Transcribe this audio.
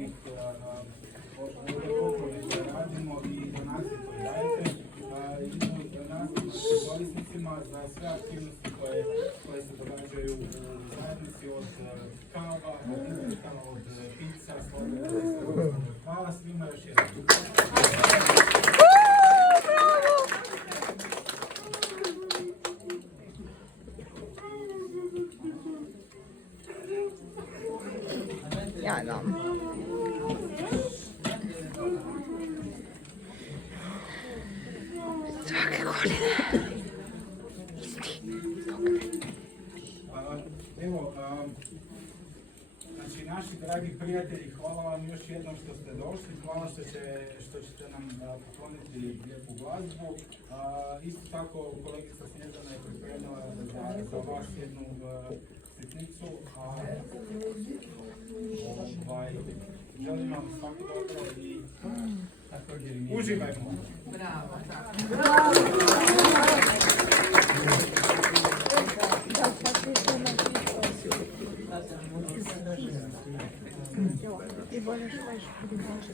ovih poklone koje radimo i donacije koje dajete. Idu našim korisnicima za sve aktivnosti koje se događaju u zajednici, od kava, od pizza, slobodne. Hvala svima još jednom. Ja dam. Svake godine. Evo, znači naši dragi prijatelji, hvala vam još jednom što ste došli, hvala što ćete nam pokloniti lijepu glazbu. Isto tako kolegica Snježana je pripremila za vas jednu sitnicu. Želim vam svako dobro i uživajmo. Bravo, tako. Ти более швайш, будем дальше.